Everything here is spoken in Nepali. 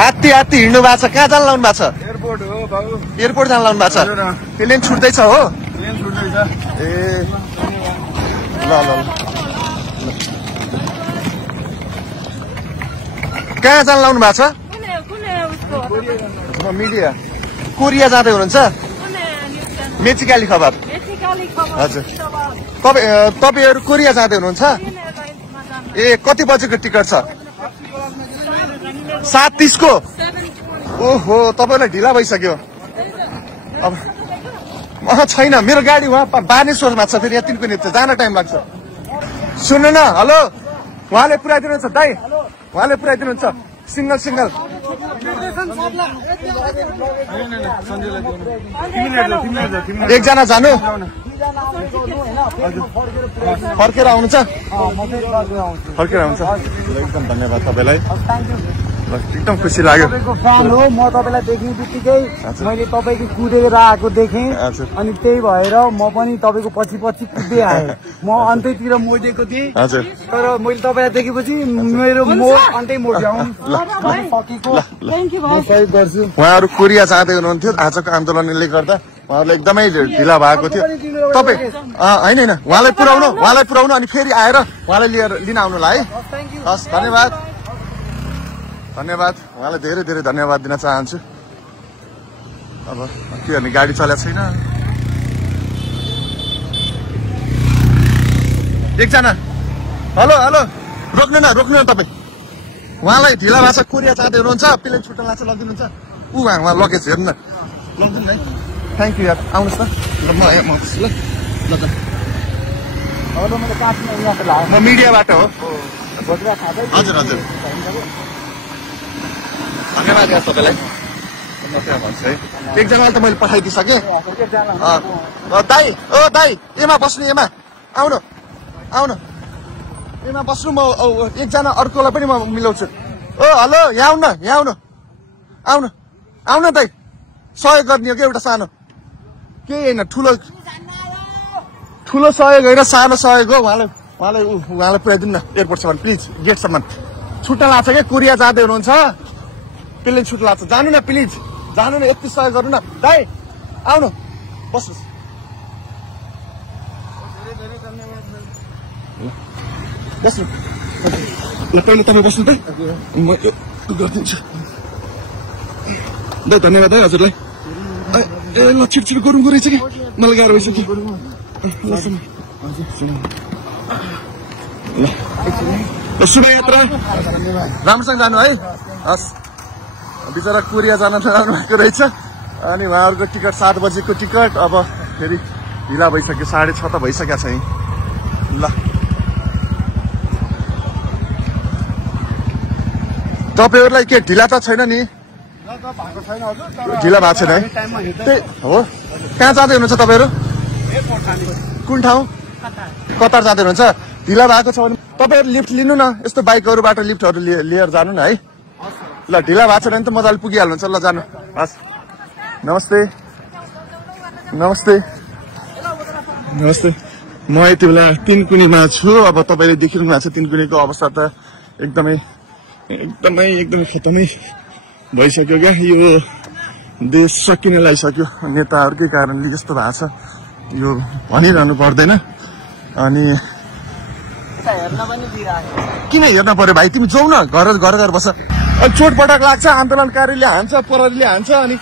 हात्ती हात्ती हिँड्नु भएको छ। कहाँ जान लाउनु भएको छ? एयरपोर्ट हो बाबु। एयरपोर्ट जान लाउनु भएको छ। प्लेन छुट्दैछ हो? प्लेन छुट्दैछ। ए ल ल कहाँ जान लाउनु भएको छ? मिडिया कोरिया जाँदै हुनुहुन्छ? मेचिकाली खबर। हजुर तपाईँहरू कोरिया जाँदै हुनुहुन्छ? ए कति बजेको टिकट छ? 7:30 को? ओहो तपाईँलाई ढिला भइसक्यो। अब छैन मेरो गाडी उहाँ बानेश्वरमा छ। फेरि यहाँ तिनको निम्ति जान टाइम लाग्छ। सुन्नु न हेलो उहाँले पुऱ्याइदिनुहुन्छ दाइ उहाँले पुऱ्याइदिनुहुन्छ सिंगल सिंगल एकजना जानु फर्केर आउनुहुन्छ फर्केर आउँछ एकदम धन्यवाद तपाईँलाई एकदम खुसी लाग्यो फ्यान हो म तपाईँलाई देख्ने बित्तिकै मैले तपाईँको कुदेर आएको देखेँ अनि त्यही भएर म पनि तपाईँको पछि पछि कुद्दै आएँ म अन्त्यतिर मोडेको थिएँ तर मैले तपाईँलाई देखेपछि मेरो मोड अन्त्य मोड्याउँ सकेको सहयोग गर्छु उहाँहरू कोरिया जाँदै हुनुहुन्थ्यो आजको आन्दोलनले गर्दा उहाँहरूलाई एकदमै ढिला भएको थियो तपाईँ होइन होइन उहाँलाई पुर्याउनु अनि फेरि आएर उहाँलाई लिन आउनुलाई है हस् धन्यवाद धन्यवाद उहाँलाई धेरै धेरै धन्यवाद दिन चाहन्छु अब के गर्ने गाडी चलेको छैन एकजना हेलो हेलो रोक्नु न तपाईँ उहाँलाई ढिला भएको छ कोरिया जाँदै हुनुहुन्छ प्लेन छुट्टा लाग्छ लगिदिनुहुन्छ उहाँ लगेज हेर्नु न लगिदिनु है थ्याङ्क यू यार आउनुहोस् न म मिडियाबाट हो हजुर हजुर धन्यवाद यार तपाईँलाई भन्छु है एकजनालाई त मैले पठाइदिइसकेँ दाई ओ दाई एमा बस्नु एमा आउनु एमा बस्नु म एकजना अर्कोलाई पनि म मिलाउँछु ओ हेलो यहाँ आउनु दाई सहयोग गर्ने हो कि एउटा सानो केही होइन ठुलो सहयोग होइन सानो सहयोग हो उहाँलाई पुऱ्याइदिनु न एयरपोर्टसम्म प्लिज गेटसम्म छुट्टा लाग्छ क्या कोरिया जाँदै हुनुहुन्छ प्लेन छुट्टा लाग्छ जानु न प्लिज जानु न यति सहयोग गर्नु न दाइ आउनु बस्नुहोस् बस्नु ल पहिले तपाईँ बस्नु त म गरिदिन्छु दाइ धन्यवाद है हजुरलाई ए ल छिटो गर्नुको रहेछ कि मलाई गाह्रो भइसक्यो शुभयात्रा राम्रोसँग जानु है हस् बिचरा कोरिया जान नजानु भएको रहेछ अनि उहाँहरूको टिकट 7 बजेको टिकट अब फेरि ढिला भइसक्यो 6:30 त भइसकेको छ ल तपाईँहरूलाई के ढिला त छैन नि ढिला भएको छैन है त्यही हो कहाँ जाँदै हुनुहुन्छ तपाईँहरू कुन ठाउँ कतार जाँदै हुनुहुन्छ ढिला भएको छ भने तपाईँहरू लिफ्ट लिनु न यस्तो बाइकहरूबाट लिफ्टहरू लिएर जानु न है ल ढिला भएको छैन भने त मजाले पुगिहाल्नुहुन्छ ल जानु हस् नमस्ते म यति बेला तिनकुनीमा छु अब तपाईँले देखिरहनु भएको छ तिनकुनीको अवस्था त एकदमै खतमै भइसक्यो क्या यो देश सकिन लागिसक्यो नेताहरूकै कारणले यस्तो भएको छ यो भनिरहनु पर्दैन अनि किन हेर्न पर्यो भाइ तिमी जाऊ न घर बस अनि चोटपटक लाग्छ आन्दोलनकारीले हान्छ प्रहरीले हान्छ अनि